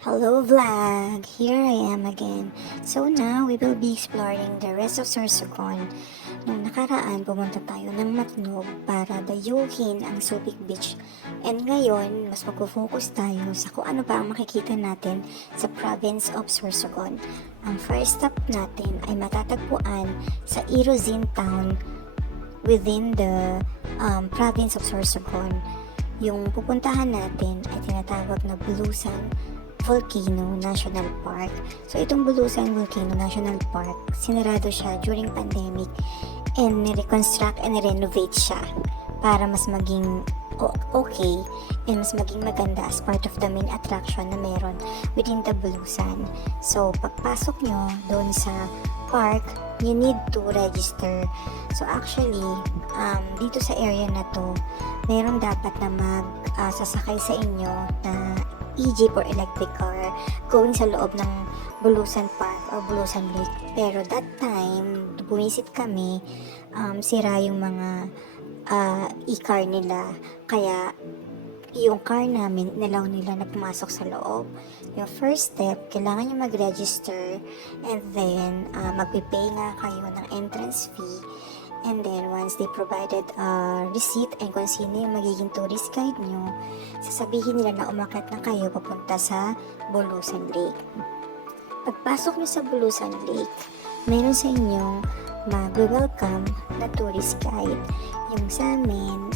Hello vlog! Here I am again. So now, we will be exploring the rest of Sorsogon. Nung nakaraan, pumunta tayo ng Matnog para dayuhin ang Subic Beach. And ngayon, mas mag-focus tayo sa kung ano ba ang makikita natin sa province of Sorsogon. Ang first stop natin ay matatagpuan sa Irozin Town within the province of Sorsogon. Yung pupuntahan natin ay tinatawag na Bulusan Volcano National Park. So itong Bulusan Volcano National Park, sinarado siya during pandemic and ni-reconstruct and renovate siya para mas maging okay and mas maging maganda as part of the main attraction na meron within the Bulusan. So pagpasok nyo doon sa park, you need to register. So actually, dito sa area na to, meron dapat na sasakay sa inyo na e-jeep or electric car going sa loob ng Bulusan Park or Bulusan Lake. Pero that time, bumisit kami, sira yung mga e-car nila. Kaya yung car namin, inalaw nila na pumasok sa loob. Yung first step, kailangan nyo mag-register and then magpipay nga kayo ng entrance fee. And then, once they provided a receipt and kung sino yung magiging tourist guide nyo, sasabihin nila na umakyat na kayo papunta sa Bulusan Lake. Pagpasok nyo sa Bulusan Lake, meron sa inyong mag-welcome na tourist guide. Yung sa amin,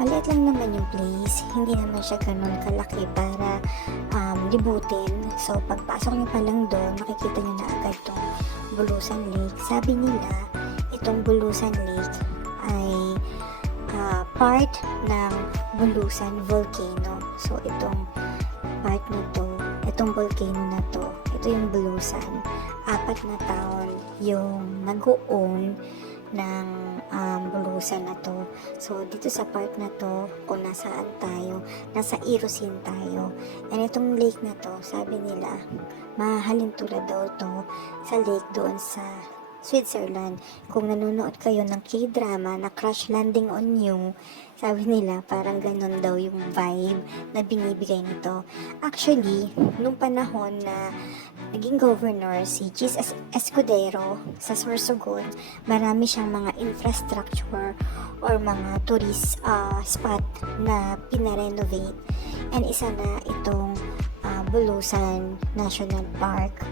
maliit lang naman yung place, hindi naman siya ganun kalaki para libutin. So, pagpasok nyo pa lang doon, makikita nyo na agad tong Bulusan Lake. Sabi nila, itong Bulusan Lake ay part ng Bulusan Volcano. So, itong part na to, itong volcano na to, ito yung Bulusan. 4 na taon yung nag-own ng Bulusan na to. So, dito sa part na to, kung nasaan tayo, nasa Irozin tayo. And itong lake na to, sabi nila, mahalin tulad daw to sa lake doon sa Switzerland. Kung nanonood kayo ng K-drama na Crash Landing on You, sabi nila parang ganun daw yung vibe na binibigay nito. Actually, nung panahon na naging governor si Chis Escudero sa Sorsogon, marami siyang mga infrastructure or mga tourist spot na pinarenovate. And isa na itong Bulusan National Park.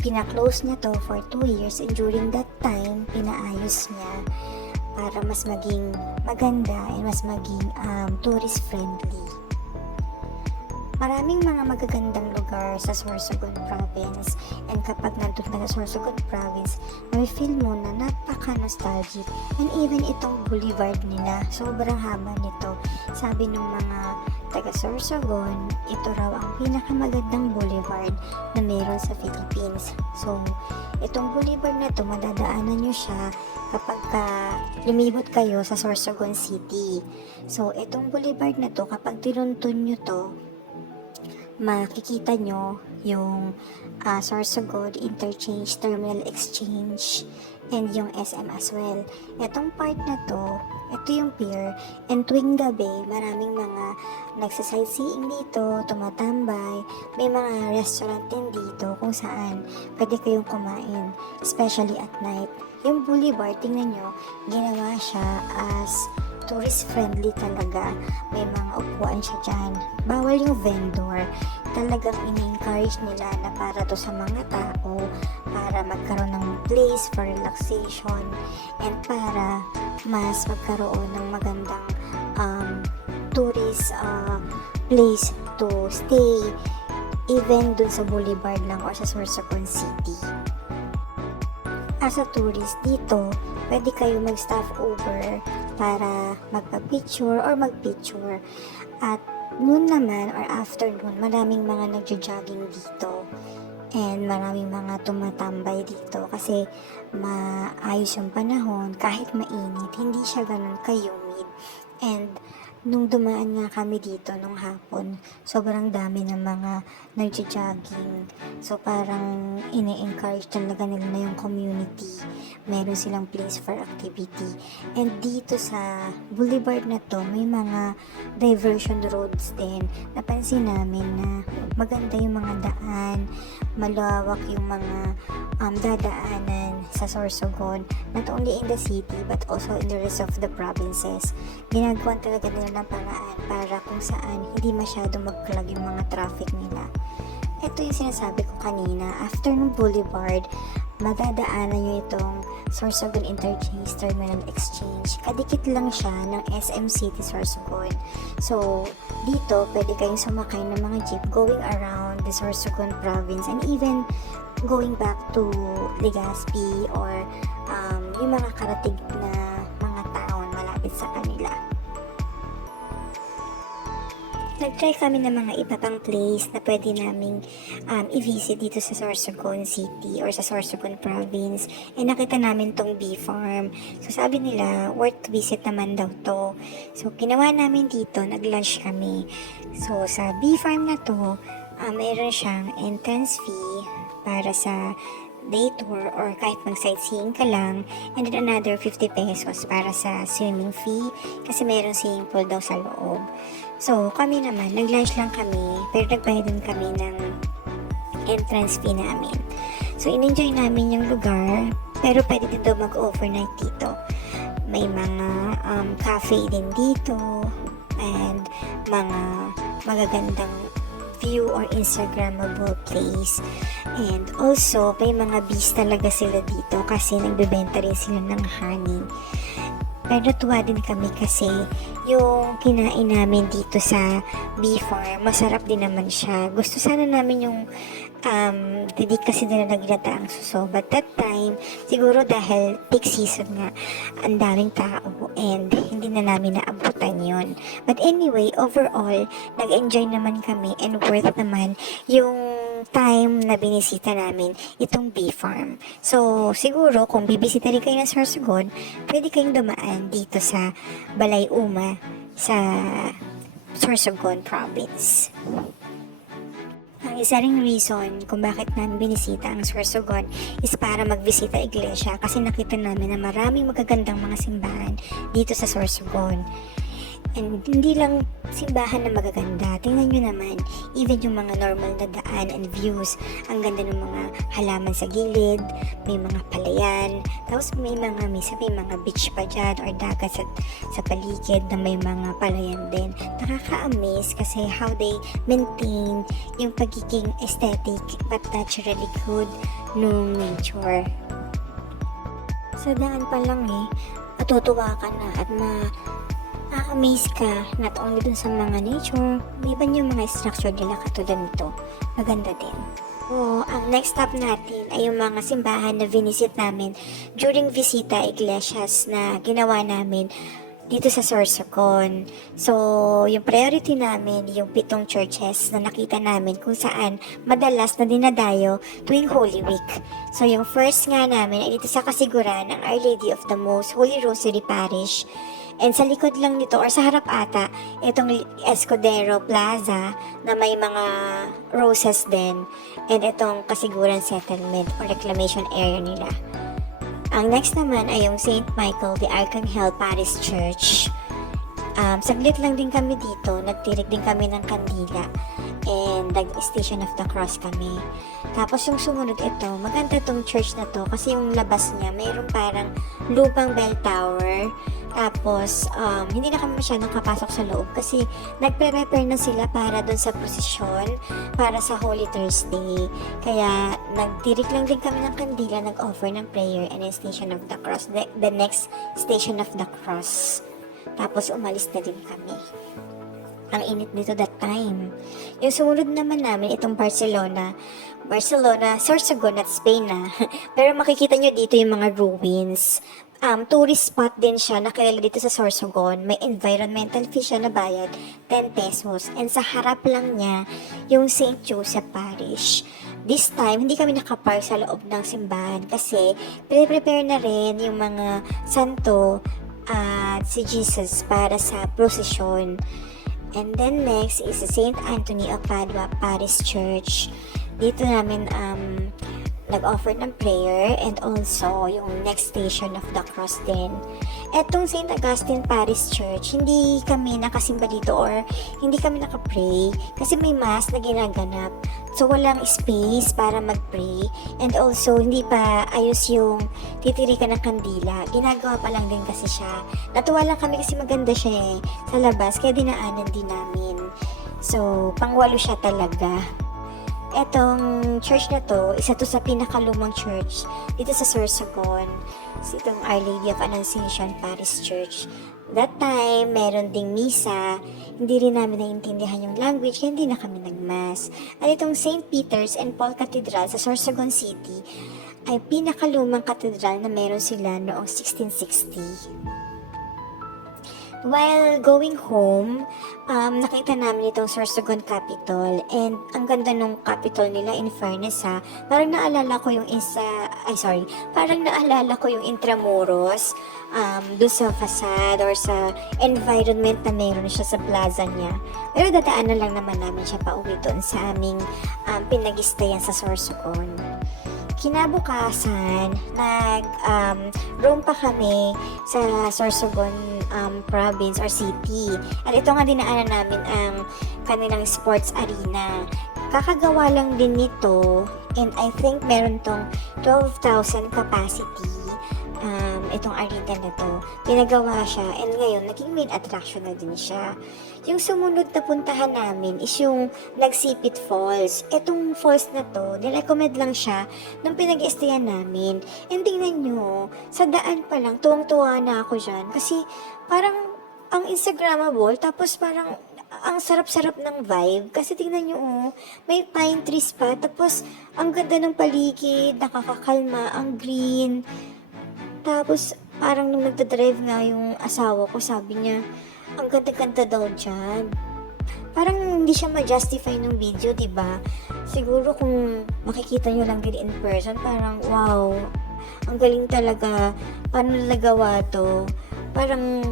Pina-close niya to for 2 years and during that time, pinaayos niya para mas maging maganda and mas maging tourist friendly. Maraming mga magagandang lugar sa Sorsogon Province and kapag nandun ka sa Sorsogon Province, may feel mo na napaka-nostalgic and even itong boulevard nila, sobrang haba nito. Sabi ng mga taga Sorsogon, ito raw ang pinakamagandang boulevard na meron sa Philippines. So, itong boulevard na to, madadaanan nyo siya kapag lumibot kayo sa Sorsogon City. So, itong boulevard na to, kapag tinuntun nyo to, makikita nyo yung Sorsogon Interchange, Terminal Exchange, and yung SM as well. Itong part na to, ito yung pier, and tuwing gabi, maraming mga nagsasightseeing dito, tumatambay, may mga restaurant din dito kung saan pwede kayong kumain, especially at night. Yung boulevard, tingnan nyo, ginawa siya as tourist friendly talaga. May mga upuan siya dyan. Bawal yung vendor. Talagang ini-encourage nila na para to sa mga tao, para magkaroon ng place for relaxation and para mas magkaroon ng magandang tourist place to stay even dun sa boulevard lang or sa Sorsogon City. As a tourist dito, pwede kayo mag-stop over para magpa-picture or mag-picture. At noon naman or afternoon, maraming mga nagjo-jogging dito. And maraming mga tumatambay dito kasi maayos yung panahon, kahit mainit, hindi siya ganun ka-humid. And Nung dumaan nga kami dito nung hapon, sobrang dami ng mga nagja-jogging. So parang ini-encourage talaga nila na yung community. Meron silang place for activity. And dito sa boulevard na to, may mga diversion roads din. Napansin namin na maganda yung mga daan, malawak yung mga dadaanan sa Sorsogon, not only in the city but also in the rest of the provinces. Ginagawa talaga nila ng paraan para kung saan hindi masyado mag-clog yung mga traffic nila. Ito yung sinasabi ko kanina, after ng boulevard, madadaanan nyo itong Sorsogon Interchange Terminal Exchange. Kadikit lang siya ng SM City Sorsogon. So, dito, pwede kayong sumakay ng mga jeep going around the Sorsogon province and even going back to Legazpi or yung mga karatig na mga town malapit sa kanila. Nag-try kami ng mga iba pang place na pwede naming i-visit dito sa Sorsogon City or sa Sorsogon Province. And nakita namin tong bee farm. So sabi nila, worth visit naman daw to. So ginawa namin dito, nag-lunch kami. So sa bee farm na to, mayroon siyang entrance fee para sa day tour or kahit mag-sightseeing ka lang, and then another 50 pesos para sa swimming fee kasi meron swimming pool daw sa loob. So kami naman, nag-lunch lang kami pero nagbayad din kami ng entrance fee namin. So in-enjoy namin yung lugar pero pwede din daw mag-overnight dito. May mga cafe din dito and mga magagandang view or Instagrammable place. And also, may mga bees talaga sila dito kasi nagbebenta rin sila ng honey. Pero natuwa din kami kasi yung kinain namin dito sa bee farm, masarap din naman siya. Gusto sana namin yung hindi kasi nila naglata ang suso. But that time, siguro dahil peak season nga, ang daming tao and hindi na namin naabutan yun. But anyway, overall, nag-enjoy naman kami and worth naman yung time na binisita namin itong bee farm. So, siguro kung bibisita rin kayo ng Sorsogon, pwede kayong dumaan dito sa Balay Uma sa Sorsogon Province. Ang isa ring reason kung bakit namin binisita ang Sorsogon is para magbisita iglesia kasi nakita namin na maraming magagandang mga simbahan dito sa Sorsogon. And hindi lang simbahan na magaganda. Tingnan nyo naman, even yung mga normal na daan and views. Ang ganda ng mga halaman sa gilid, may mga palayan, tapos may mga beach pa dyan or dagat sa paligid na may mga palayan din. Nakaka-amaze kasi how they maintain yung pagiging aesthetic but naturally good nung nature. Sa daan pa lang matutuwa ka na at amaze ka not only dun sa mga nature, even yung mga structure nila katulad nito, maganda din. Ang next stop natin ay yung mga simbahan na visit namin during visita iglesias na ginawa namin dito sa Sorsogon. So, yung priority namin, yung 7 churches na nakita namin kung saan madalas na dinadayo tuwing Holy Week. So, yung first nga namin ay dito sa Kasiguran ng Our Lady of the Most Holy Rosary Parish. And sa likod lang nito or sa harap ata, itong Escudero Plaza na may mga roses din. And itong Kasiguran Settlement or Reclamation Area nila. Ang next naman ay yung St. Michael the Archangel Parish Church. Saglit lang din kami dito, nagtirik din kami ng kandila and nag-Station of the Cross kami. Tapos yung sumunod ito, maganda tong church na to kasi yung labas niya, mayroong parang lupang bell tower. Tapos, hindi na kami masyadong kapasok sa loob kasi nagpe-prepare na sila para dun sa prosesyon, para sa Holy Thursday. Kaya, nagtirik lang din kami ng kandila, nag-offer ng prayer and a Station of the Cross. The next Station of the Cross. Tapos, umalis na din kami. Ang init dito that time. Yung sumunod naman namin, itong Barcelona, Sorsogon at Spain na. Pero makikita nyo dito yung mga ruins. Tourist spot din siya, nakilala dito sa Sorsogon. May environmental fee siya na bayad, 10 pesos. And sa harap lang niya, yung St. Joseph Parish. This time, hindi kami nakapark sa loob ng simbahan kasi pre-prepare na rin yung mga santo at si Jesus para sa procession. And then next is the St. Anthony of Padua Parish Church. Dito namin nag-offer ng prayer and also yung next station of the cross din. Etong St. Augustine Parish Church, hindi kami nakasimba dito or hindi kami nakapray kasi may mass na ginaganap. So walang space para mag-pray and also hindi pa ayos yung titirikan ng kandila. Ginagawa pa lang din kasi siya. Natuwa lang kami kasi maganda siya sa labas kaya dinaanan din namin. So pangwalo siya talaga. Etong church na to, isa to sa pinakalumang church dito sa Sorsogon. Itong Our Lady of Annunciation Parish Church. That time, meron ding misa. Hindi rin namin naiintindihan yung language, kaya hindi na kami nagmas. At itong St. Peter's and Paul Cathedral sa Sorsogon City ay pinakalumang katedral na meron sila noong 1660. While going home, nakita namin itong Sorsogon Capitol and ang ganda nung Capitol nila in fairness ha. Parang naalala ko yung Intramuros doon sa facade or sa environment na meron siya sa plaza niya. Pero dadaanan lang naman namin siya pauwi doon sa aming pinag-stayan sa Sorsogon. Kinabukasan, roam pa kami sa Sorsogon province or city. At ito nga dinaanan namin ang kanilang sports arena. Kakagawa lang din nito and I think meron tong 12,000 capacity itong arena na to. Pinagawa siya and ngayon naging main attraction na din siya. Yung sumunod na puntahan namin is yung Nagsipit Falls. Etong falls na to, nirecommend lang siya nung pinag-istayan namin. And tingnan nyo, sa daan pa lang, tuwang-tuwa na ako dyan. Kasi parang ang Instagrammable, tapos parang ang sarap-sarap ng vibe. Kasi tingnan nyo, may pine trees pa. Tapos ang ganda ng paligid, nakakakalma, ang green. Tapos, parang nung nagdadrive nga yung asawa ko, sabi niya, ang ganda-ganda daw dyan. Parang hindi siya ma-justify ng video, diba? Siguro kung makikita nyo lang din in person, parang wow, ang galing talaga. Paano nagawa to? Parang,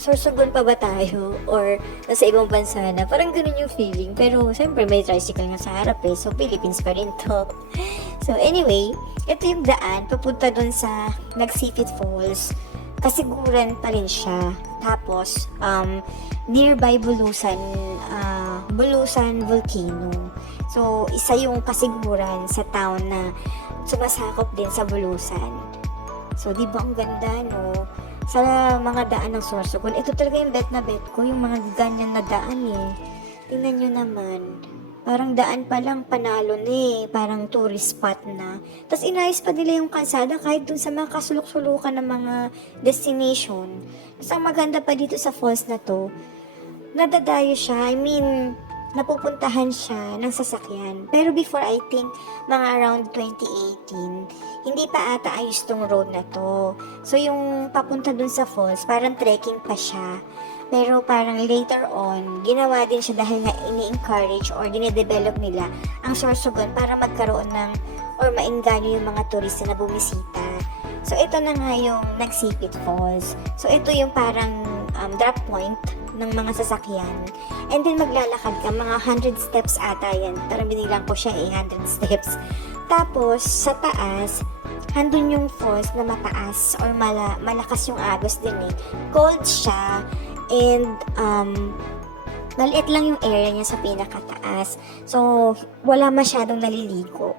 Sorsogon pa ba tayo? Or nasa ibang bansa na? Parang ganun yung feeling. Pero, siyempre, may tricycle nga sa harap so Philippines pa rin to. So, anyway, ito yung daan, papunta dun sa Nagsipit Falls. Kasiguran pa rin siya. Tapos, nearby Bulusan Volcano. So, isa yung kasiguran sa town na sumasakop din sa Bulusan. So, di ba ang ganda, no? Sa mga daan ng Sorsogon, ito talaga yung bet na bet ko, yung mga ganyan na daan Tingnan nyo naman. Parang daan pa lang, panalo na parang tourist spot na. Tapos inayos pa nila yung kalsada kahit dun sa mga kasulok-sulukan ng mga destination. Tapos ang maganda pa dito sa falls na to, nadadayo siya. I mean, napupuntahan siya ng sasakyan. Pero before, I think, mga around 2018, hindi pa ata ayos tong road na to. So, yung papunta dun sa falls, parang trekking pa siya. Pero parang later on, ginawa din siya dahil na ini-encourage or dinedevelop nila ang Sorsogon para magkaroon ng or maengganyo yung mga turista na bumisita. So, ito na nga yung Nagsipit Falls. So, ito yung parang drop point ng mga sasakyan. And then, maglalakad ka. Mga 100 steps ata yan. Pero binilang ko siya 100 steps. Tapos, sa taas, handun yung falls na mataas or malakas yung agos din Cold siya. And, maliit lang yung area niya sa pinakataas. So, wala masyadong naliligo.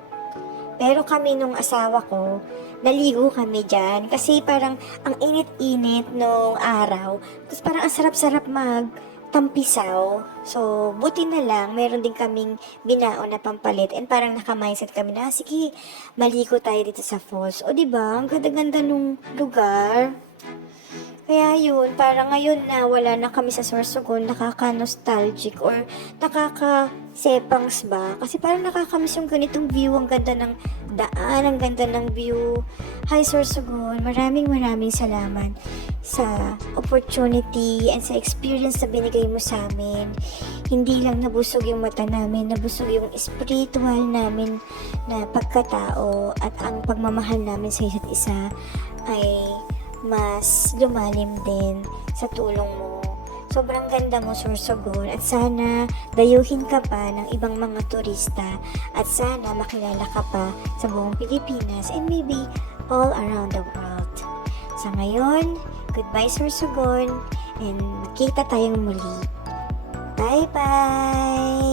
Pero kami nung asawa ko, naligo kami dyan. Kasi parang ang init-init nung araw. Tapos parang ang sarap-sarap magtampisaw. So, buti na lang, meron din kaming binaon na pampalit. And parang naka-mindset kami na, sige, maligo tayo dito sa falls. O diba, ang ganda-ganda nung lugar. Kaya yun, parang ngayon na wala na kami sa Sorsogon, nakaka-nostalgic or nakaka-sepangs ba? Kasi parang nakakamiss yung ganitong view, ang ganda ng daan, ang ganda ng view. Hi Sorsogon, maraming salamat sa opportunity and sa experience na binigay mo sa amin. Hindi lang nabusog yung mata namin, nabusog yung spiritual namin na pagkatao at ang pagmamahal namin sa isa't isa ay mas lumalim din sa tulong mo. Sobrang ganda mo, Sorsogon, at sana dayuhin ka pa ng ibang mga turista at sana makilala ka pa sa buong Pilipinas and maybe all around the world. Sa ngayon, goodbye, Sorsogon, and magkita tayong muli. Bye-bye!